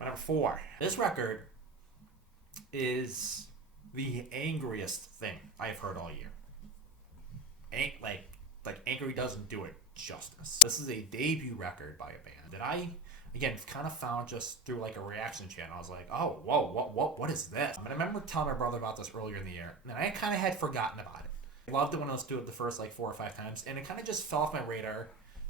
Number 4. This record is the angriest thing I've heard all year. Like angry doesn't do it justice. This is a debut record by a band that I, again, kind of found just through like a reaction channel. I was like, oh, whoa, what is this? And I remember telling my brother about this earlier in the year, and I kind of had forgotten about it. I loved it when I was doing it the first like 4 or 5 times, and it kind of just fell off my radar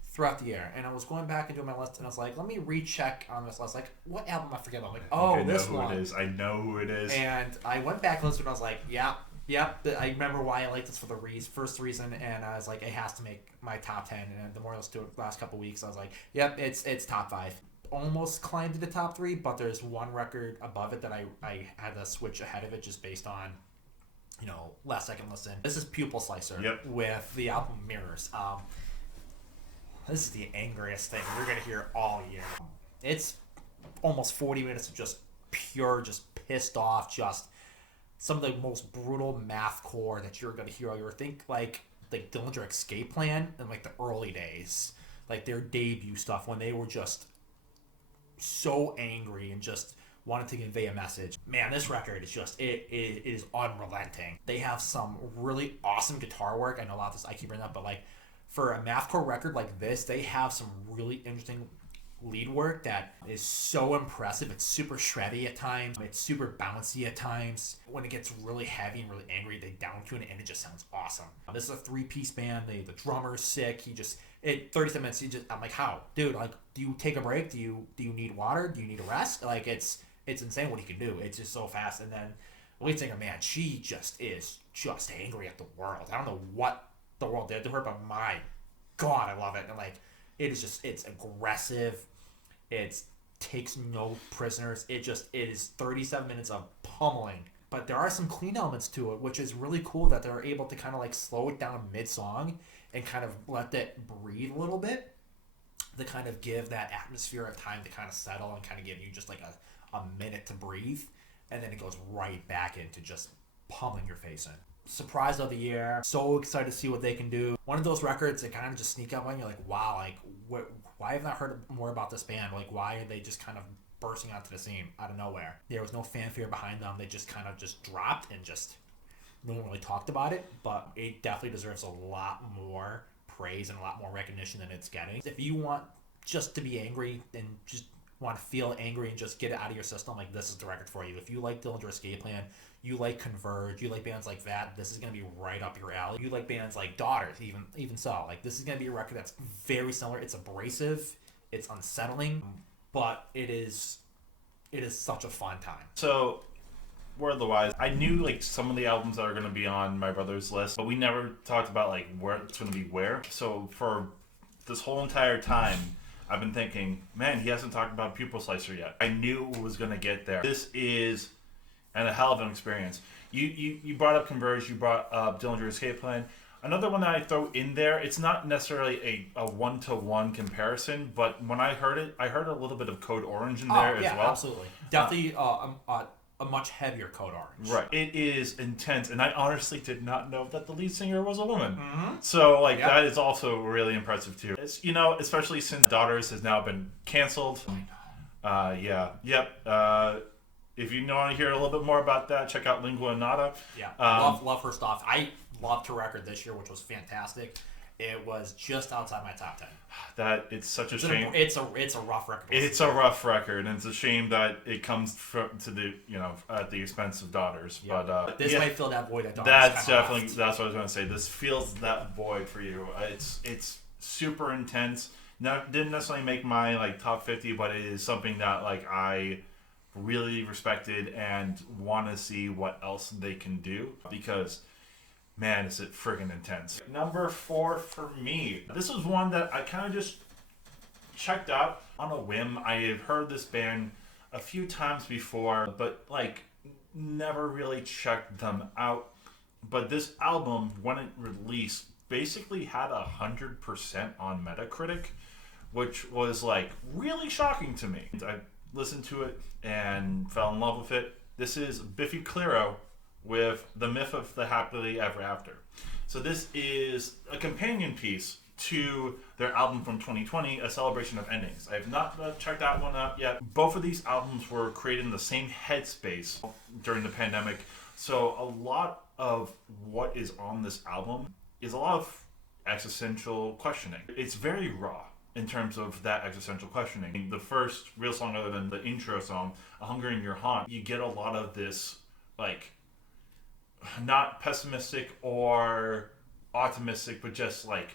throughout the year. And I was going back and doing my list, and I was like, let me recheck on this list. Like, what album I forget about? I'm like, oh, this one. I know who it is. And I went back and listened, and I was like, yep. I remember why I liked this for the first reason, and I was like, it has to make my top 10. And the more I listened to it the last couple of weeks, I was like, yep, it's top 5. Almost climbed to the top 3, but there's one record above it that I had to switch ahead of it just based on, last second listen. This is Pupil Slicer with the album Mirrors. This is the angriest thing you're going to hear all year. It's almost 40 minutes of just pure, just pissed off, just some of the most brutal mathcore that you're going to hear all year. Think like Dillinger Escape Plan in like the early days. Like their debut stuff when they were just so angry and just wanted to convey a message. Man, this record is just, it is unrelenting. They have some really awesome guitar work. I know a lot of this I keep bringing up, but like for a mathcore record like this, they have some really interesting lead work that is so impressive. It's super shreddy at times. It's super bouncy at times. When it gets really heavy and really angry, they down tune it and it just sounds awesome. This is a 3-piece band. The drummer's sick. 37 minutes. I'm like, how? Dude, like, do you take a break? Do you need water? Do you need a rest? Like, it's insane what he can do. It's just so fast. And then the lead singer, man, she just is just angry at the world. I don't know what the world did to her, but my God, I love it. And like, it's aggressive. It takes no prisoners. It is 37 minutes of pummeling. But there are some clean elements to it, which is really cool that they're able to kind of like slow it down mid-song and kind of let it breathe a little bit to kind of give that atmosphere of time to kind of settle and kind of give you just like a minute to breathe. And then it goes right back into just pummeling your face in. Surprise of the year. So excited to see what they can do. One of those records that kind of just sneak up on you like, wow, like why haven't I heard more about this band? Like, why are they just kind of bursting onto the scene out of nowhere? There was no fanfare behind them. They just kind of just dropped and just no one really talked about it, but it definitely deserves a lot more praise and a lot more recognition than it's getting. If you want just to be angry and just want to feel angry and just get it out of your system, like this is the record for you. If you like Dillinger Escape Plan, you like Converge, you like bands like that, this is going to be right up your alley. You like bands like Daughters, even so. Like, this is going to be a record that's very similar. It's abrasive, it's unsettling, but it is such a fun time. So, word-wise, I knew like some of the albums that are going to be on my brother's list, but we never talked about like where it's going to be where. So, for this whole entire time, I've been thinking, man, he hasn't talked about Pupil Slicer yet. I knew it was going to get there. This is a hell of an experience. You brought up Converge, you brought up Dillinger Escape Plan. Another one that I throw in there, it's not necessarily a one-to-one comparison, but when I heard it, I heard a little bit of Code Orange in there as well. Yeah, absolutely. Definitely a much heavier Code Orange. Right. It is intense, and I honestly did not know that the lead singer was a woman. Mm-hmm. So, that is also really impressive, too. It's, especially since Daughters has now been canceled. If you want to hear a little bit more about that, check out Lingua Nata. Yeah, love her stuff. I loved her record this year, which was fantastic. It was just outside my top 10. It's such a shame. It's a rough record. It's a rough record, and it's a shame that it comes to the at the expense of Daughters. Yeah. But this might fill that void that Daughters. That's definitely that's what I was going to say. This fills that void for you. It's super intense. Didn't necessarily make my like top 50, but it is something that like I really respected and want to see what else they can do, because man, is it friggin' intense. Number 4 for me. This was one that I kind of just checked out on a whim. I have heard this band a few times before, but like never really checked them out. But this album, when it released, basically had 100% on Metacritic, which was like really shocking to me. I listened to it and fell in love with it. This is Biffy Clyro with The Myth of the Happily Ever After. So this is a companion piece to their album from 2020, A Celebration of Endings. I have not checked that one out yet. Both of these albums were created in the same headspace during the pandemic, so a lot of what is on this album is a lot of existential questioning. It's very raw in terms of that existential questioning. The first real song, other than the intro song, A Hunger in Your Haunt, you get a lot of this, like, not pessimistic or optimistic, but just like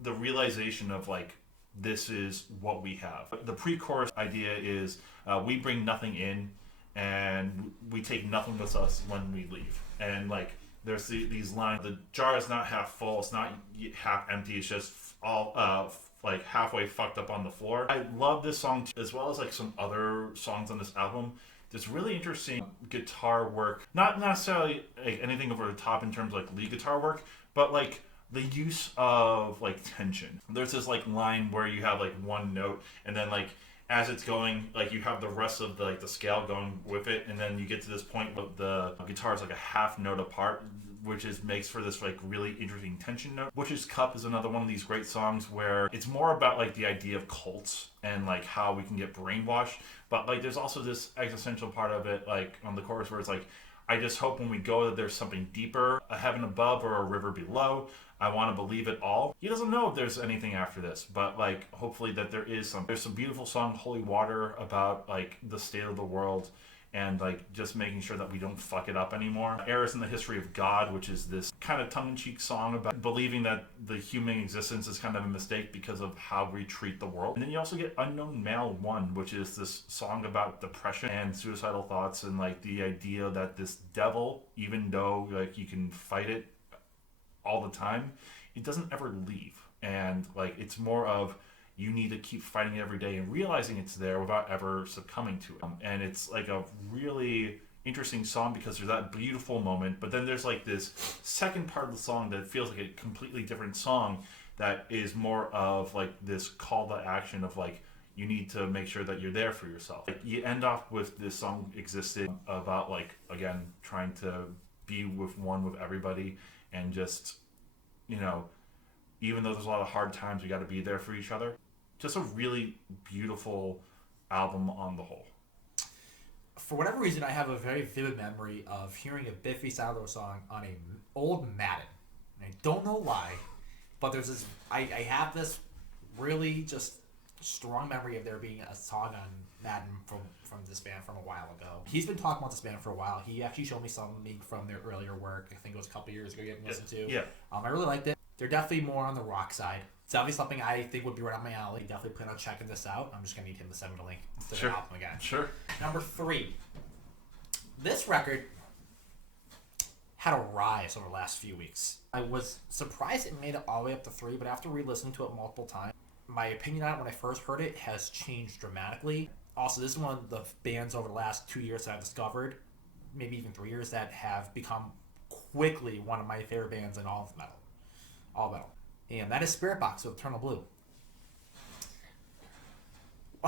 the realization of like, this is what we have. The pre-chorus idea is we bring nothing in and we take nothing with us when we leave. And like, there's these lines, the jar is not half full, it's not half empty, it's just all like halfway fucked up on the floor. I love this song as well as like some other songs on this album. There's really interesting guitar work, not necessarily like anything over the top in terms of like lead guitar work, but like the use of like tension. There's this like line where you have like one note, and then like as it's going, like you have the rest of the like the scale going with it, and then you get to this point where the guitar is like a half note apart, which is makes for this like really interesting tension note. Witch's Cup is another one of these great songs where it's more about like the idea of cults and like how we can get brainwashed, but like there's also this existential part of it, like on the chorus where it's like, I just hope when we go that there's something deeper, a heaven above or a river below. I want to believe it all. He doesn't know if there's anything after this, but like hopefully that there is some. There's some beautiful song, Holy Water, about like the state of the world and like just making sure that we don't fuck it up anymore. Errors in the History of God, which is this kind of tongue-in-cheek song about believing that the human existence is kind of a mistake because of how we treat the world. And then you also get Unknown Male 1, which is this song about depression and suicidal thoughts and like the idea that this devil, even though like you can fight it all the time, it doesn't ever leave. And like it's more of, you need to keep fighting it every day and realizing it's there without ever succumbing to it. And it's like a really interesting song because there's that beautiful moment, but then there's like this second part of the song that feels like a completely different song that is more of like this call to action of like, you need to make sure that you're there for yourself. Like you end off with this song Existed about like, again, trying to be with everybody and just, you know, even though there's a lot of hard times, we got to be there for each other. Just a really beautiful album on the whole. For whatever reason, I have a very vivid memory of hearing a Biffy Clyro song on a old Madden. And I don't know why, but there's this. I have this really just strong memory of there being a song on Madden from this band from a while ago. He's been talking about this band for a while. He actually showed me something from their earlier work. I think it was a couple years ago. You haven't listened to. Yeah. I really liked it. They're definitely more on the rock side. It's obviously something I think would be right up my alley. Definitely plan on checking this out. I'm just going to need him to send me the link to the album again. Sure. Number 3. This record had a rise over the last few weeks. I was surprised it made it all the way up to 3, but after re-listening to it multiple times, my opinion on it when I first heard it has changed dramatically. Also, this is one of the bands over the last 2 years that I've discovered, maybe even 3 years, that have become quickly one of my favorite bands in all of metal. All metal. And that is Spirit Box with Eternal Blue.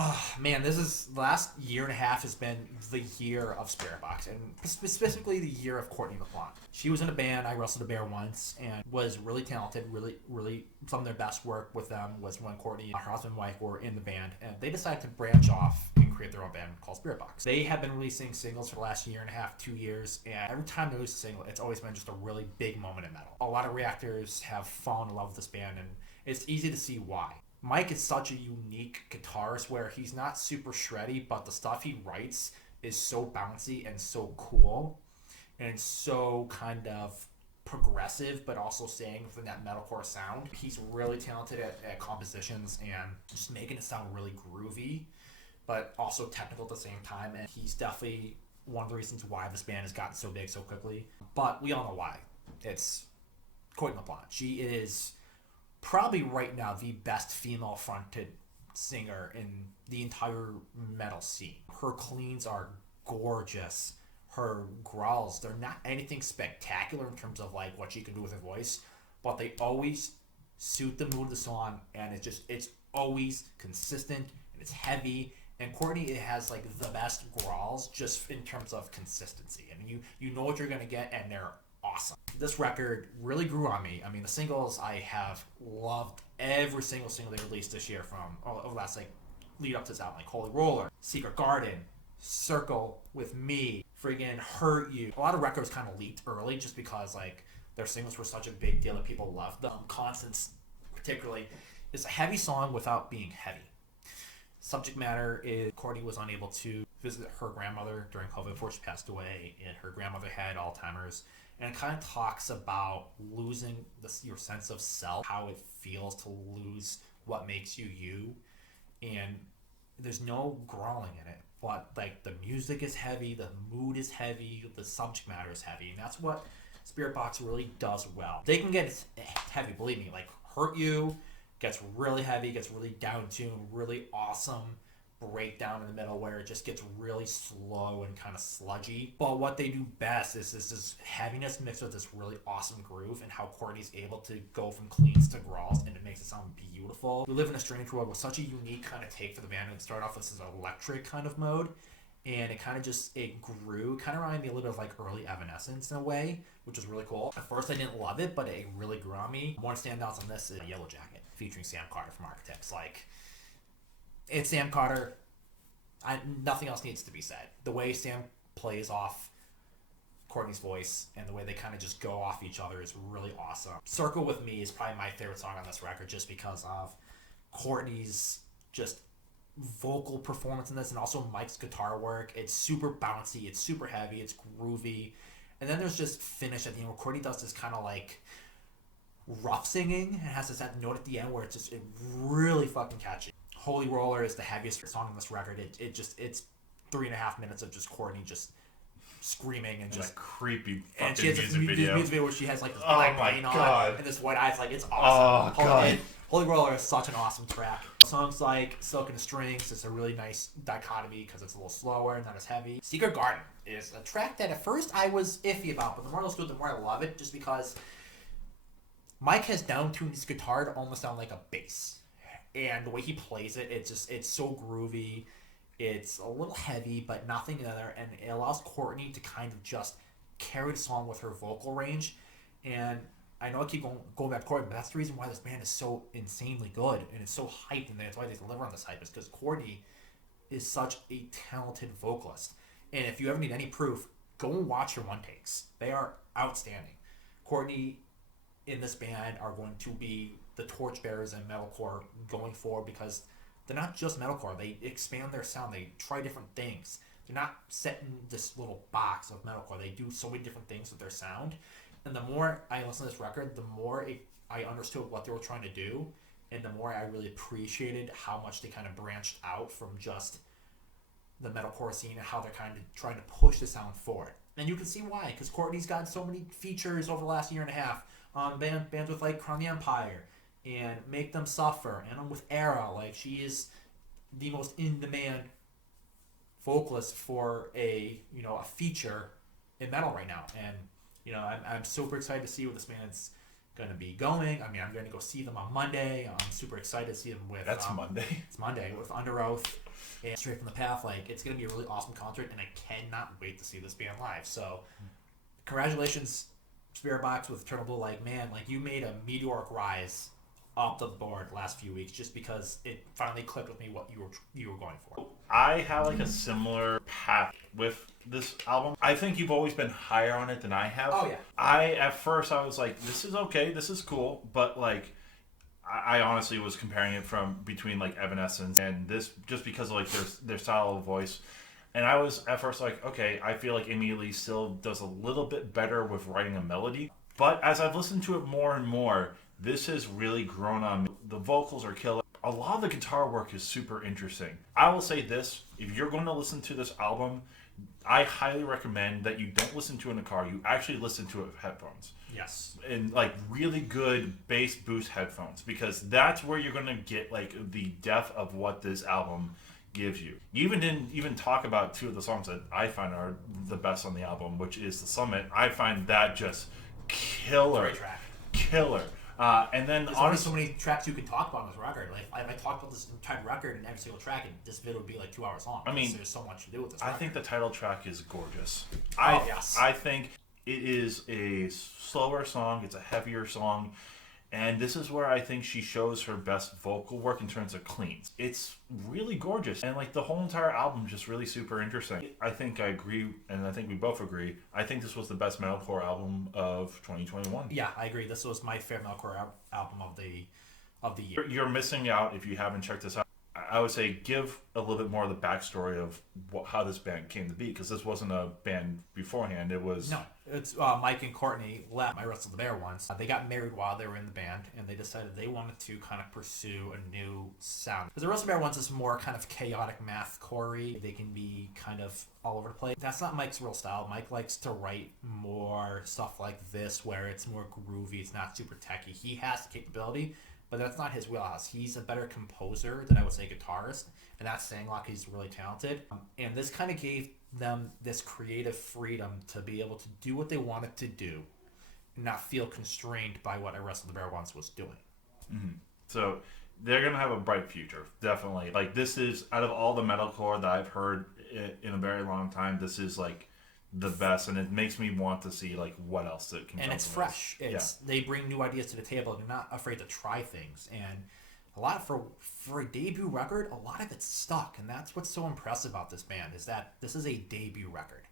Oh, man, this is the last year and a half has been the year of Spirit Box, and specifically the year of Courtney LaPlante. She was in a band, I wrestled a bear once, and was really talented, really, some of their best work with them was when Courtney and her husband and wife were in the band, and they decided to branch off and create their own band called Spirit Box. They have been releasing singles for the last year and a half, 2 years, and every time they release a single, it's always been just a really big moment in metal. A lot of reactors have fallen in love with this band, and it's easy to see why. Mike is such a unique guitarist where he's not super shreddy, but the stuff he writes is so bouncy and so cool and so kind of progressive, but also staying within that metalcore sound. He's really talented at compositions and just making it sound really groovy, but also technical at the same time. And he's definitely one of the reasons why this band has gotten so big so quickly. But we all know why. It's Courtney LaPlante. She is probably right now the best female fronted singer in the entire metal scene. Her cleans are gorgeous. Her growls, they're not anything spectacular in terms of like what she can do with her voice, but they always suit the mood of the song, and it's always consistent and it's heavy. And Courtney has like the best growls just in terms of consistency. I mean, you know what you're gonna get, and they're awesome. This record really grew on me. I mean, the singles I have loved every single they released this year from over the last like lead up to this album, like Holy Roller, Secret Garden, Circle with Me, friggin' Hurt You. A lot of records kind of leaked early just because like their singles were such a big deal that people loved them. Constance, particularly, is a heavy song without being heavy. Subject matter is Courtney was unable to visit her grandmother during COVID before she passed away, and her grandmother had Alzheimer's. And it kind of talks about losing your sense of self, how it feels to lose what makes you you. And there's no growling in it, but like the music is heavy, the mood is heavy, the subject matter is heavy, and that's what Spirit Box really does well. They can get heavy, believe me. Like Hurt You gets really heavy, gets really down tuned, really awesome breakdown in the middle where it just gets really slow and kind of sludgy. But what they do best is this heaviness mixed with this really awesome groove, and how Courtney's able to go from cleans to growls, and it makes it sound beautiful. We live in a strange world with such a unique kind of take for the band. It started off with this electric kind of mode, and it kind of just, it grew. It kind of reminded me a little bit of like early Evanescence in a way, which was really cool. At first I didn't love it, but it really grew on me. One of the standouts on this is Yellow Jacket, featuring Sam Carter from Architects. Like, it's Sam Carter. Nothing else needs to be said. The way Sam plays off Courtney's voice and the way they kind of just go off each other is really awesome. Circle with Me is probably my favorite song on this record just because of Courtney's just vocal performance in this, and also Mike's guitar work. It's super bouncy, it's super heavy, it's groovy. And then there's just finish at the end where Courtney does this kind of like rough singing and has this note at the end where it's really fucking catchy. Holy Roller is the heaviest song on this record. It's 3.5 minutes of just Courtney just screaming and just a creepy fucking and she has music video. This music video where she has like this black light on and this white eyes. Like, it's awesome. Oh god. Holy Roller is such an awesome track. Songs like Silk and the Strings is a really nice dichotomy because it's a little slower and not as heavy. Secret Garden is a track that at first I was iffy about, but the more I listen to it, the more I love it, just because Mike has down-tuned his guitar to almost sound like a bass. And the way he plays it, it's so groovy. It's a little heavy, but nothing other, and it allows Courtney to kind of just carry the song with her vocal range. And I know I keep going back to Courtney, but that's the reason why this band is so insanely good, and it's so hyped, and that's why they deliver on this hype, is because Courtney is such a talented vocalist. And if you ever need any proof, go and watch her one takes. They are outstanding. Courtney in this band are going to be the torchbearers in metalcore going forward, because they're not just metalcore. They expand their sound. They try different things. They're not set in this little box of metalcore. They do so many different things with their sound. And the more I listen to this record, the more I understood what they were trying to do, and the more I really appreciated how much they kind of branched out from just the metalcore scene and how they're kind of trying to push the sound forward. And you can see why, because Courtney's gotten so many features over the last year and a half on bands with like Crown the Empire and Make Them Suffer, and with Era. Like, she is the most in-demand vocalist for a feature in metal right now. And I'm super excited to see where this band's going to be going. I mean, I'm going to go see them on Monday. I'm super excited to see them with... That's Monday? It's Monday with Under Oath and Straight From the Path. Like, it's going to be a really awesome concert, and I cannot wait to see this band live. So, congratulations, Spirit Box with Eternal Blue. Like, man, like, you made a meteoric rise up the board last few weeks just because it finally clicked with me what you were going for. I have like a similar path with this album. I think you've always been higher on it than I have. Oh yeah. At first I was like, this is okay, this is cool, but like I honestly was comparing it between like Evanescence and this, just because of like their style of voice. And I was at first like, okay, I feel like Amy Lee still does a little bit better with writing a melody. But as I've listened to it more and more, this has really grown on me. The vocals are killer. A lot of the guitar work is super interesting. I will say this, if you're going to listen to this album, I highly recommend that you don't listen to it in a car. You actually listen to it with headphones. Yes. And like really good bass boost headphones, because that's where you're going to get like the depth of what this album gives you. You didn't even talk about two of the songs that I find are the best on the album, which is The Summit. I find that just killer. Great track. Killer. And then there's only so many tracks you can talk about on this record. Like, if I talked about this entire record and every single track, and this video would be like 2 hours long. I mean, there's so much to do with this record. I think the title track is gorgeous. Yes. I think It is a slower song. It's a heavier song. And this is where I think she shows her best vocal work in terms of cleans. It's really gorgeous. And like the whole entire album is just really super interesting. I think I agree, and I think we both agree. I think this was the best metalcore album of 2021. Yeah, I agree. This was my favorite metalcore album of the year. You're missing out if you haven't checked this out. I would say give a little bit more of the backstory of how this band came to be, because this wasn't a band beforehand. It was it's Mike and Courtney left I Wrestled the Bear once. They got married while they were in the band, and they decided they wanted to kind of pursue a new sound. Because the Wrestled the Bear once is more kind of chaotic math-core-y. They can be kind of all over the place. That's not Mike's real style. Mike likes to write more stuff like this, where it's more groovy. It's not super techy. He has the capability, but that's not his wheelhouse. He's a better composer than I would say guitarist, and that's saying a lot. He's really talented. And this kind of gave them this creative freedom to be able to do what they wanted to do and not feel constrained by what I Wrestled the Bear once was doing. Mm-hmm. So they're going to have a bright future, definitely. Like, this is, out of all the metalcore that I've heard in a very long time, this is like the best, and it makes me want to see like what else it can. And it's fresh. They bring new ideas to the table. They're not afraid to try things, and a lot for a debut record, a lot of it's stuck, and that's what's so impressive about this band, is that this is a debut record,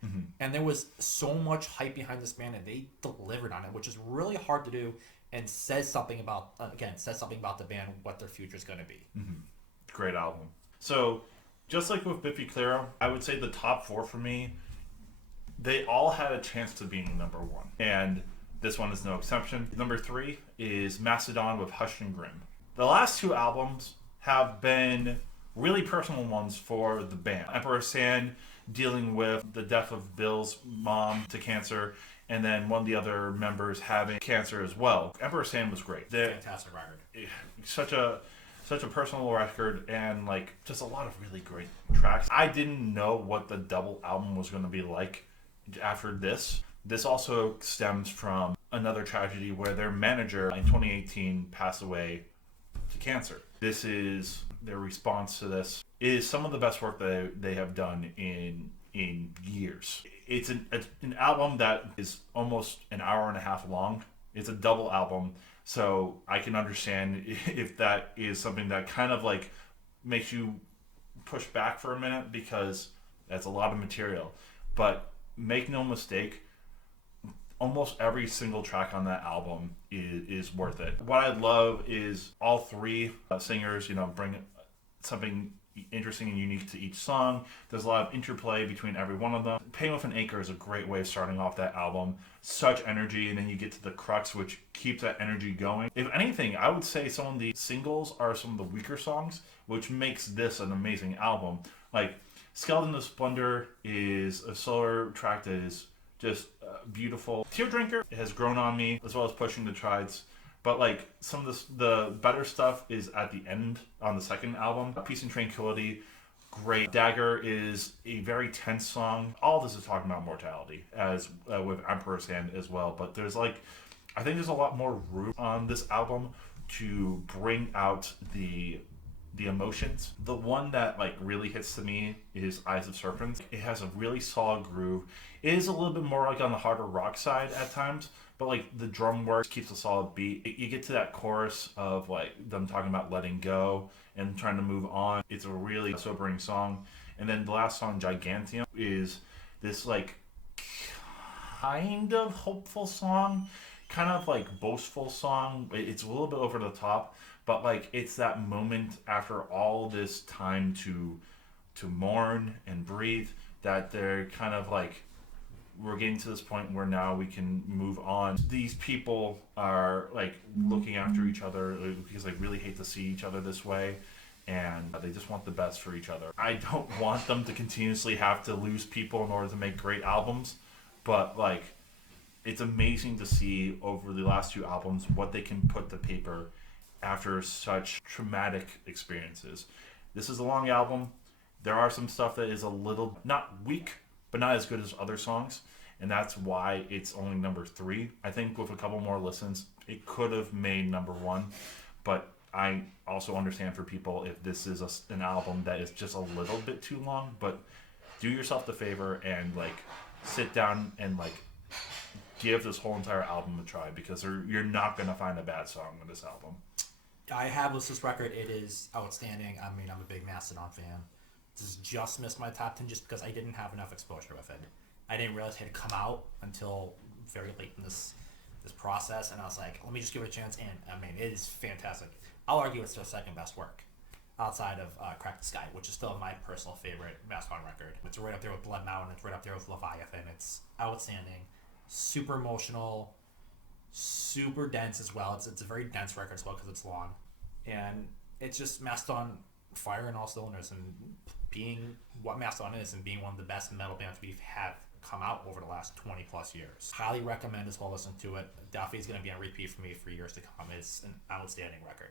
and there was so much hype behind this band, and they delivered on it, which is really hard to do, and says something about the band, what their future is going to be. Great album. So just like with Biffy Clyro, I would say the top four for me, they all had a chance to being number one, and this one is no exception. Number 3 is Mastodon with Hush and Grim. The last 2 albums have been really personal ones for the band. Emperor Sand dealing with the death of Bill's mom to cancer, and then one of the other members having cancer as well. Emperor Sand was great. Fantastic record. Such a personal record, and like just a lot of really great tracks. I didn't know what the double album was going to be like after this. This also stems from another tragedy where their manager in 2018 passed away to cancer. This is their response to this. It is some of the best work that they have done in years. It's an album that is almost an hour and a half long. It's a double album, so I can understand if that is something that kind of like makes you push back for a minute, because that's a lot of material. But make no mistake, almost every single track on that album is worth it. What I love is all 3 singers, bring something interesting and unique to each song. There's a lot of interplay between every one of them. Pain with an Anchor is a great way of starting off that album. Such energy, and then you get to the crux, which keeps that energy going. If anything, I would say some of the singles are some of the weaker songs, which makes this an amazing album. Like, Skeleton of Splendor is a slower track that is just beautiful. Tear Drinker has grown on me, as well as Pushing the Tides. But like some of the better stuff is at the end on the second album. Peace and Tranquility, great. Dagger is a very tense song. All this is talking about mortality, as with Emperor's Hand as well. But there's I think there's a lot more room on this album to bring out the emotions. The one that really hits to me is Eyes of Serpents. It has a really solid groove. It is a little bit more on the harder rock side at times, but the drum work keeps a solid beat. You get to that chorus of them talking about letting go and trying to move on. It's a really sobering song. And then the last song, Gigantium, is this kind of hopeful song, kind of boastful song. It's a little bit over the top, but it's that moment after all this time to mourn and breathe, that they're kind of we're getting to this point where now we can move on. These people are looking after each other because they really hate to see each other this way, and they just want the best for each other. I don't want them to continuously have to lose people in order to make great albums, but it's amazing to see over the last 2 albums what they can put to paper after such traumatic experiences. This is a long album. There are some stuff that is a little, not weak, but not as good as other songs, and that's why it's only number 3. I think with a couple more listens, it could have made number 1, but I also understand for people if this is an album that is just a little bit too long. But do yourself the favor and sit down and give this whole entire album a try because you're not going to find a bad song on this album. I have listened to this record. It is outstanding. I mean, I'm a big Mastodon fan. This just missed my top 10 just because I didn't have enough exposure with it. I didn't realize it had come out until very late in this process, and I was like, let me just give it a chance. And I mean, it is fantastic. I'll argue it's their second best work outside of Crack the Sky, which is still my personal favorite Mastodon record. It's right up there with Blood Mountain. It's right up there with Leviathan. It's outstanding, super emotional, super dense as well. It's a very dense record as well because it's long, and it's just Mastodon firing all cylinders and being what Mastodon is and being one of the best metal bands we've had come out over the last 20 plus years. Highly recommend as well. Listen to it. Duffy's going to be on repeat for me for years to come. It's an outstanding record.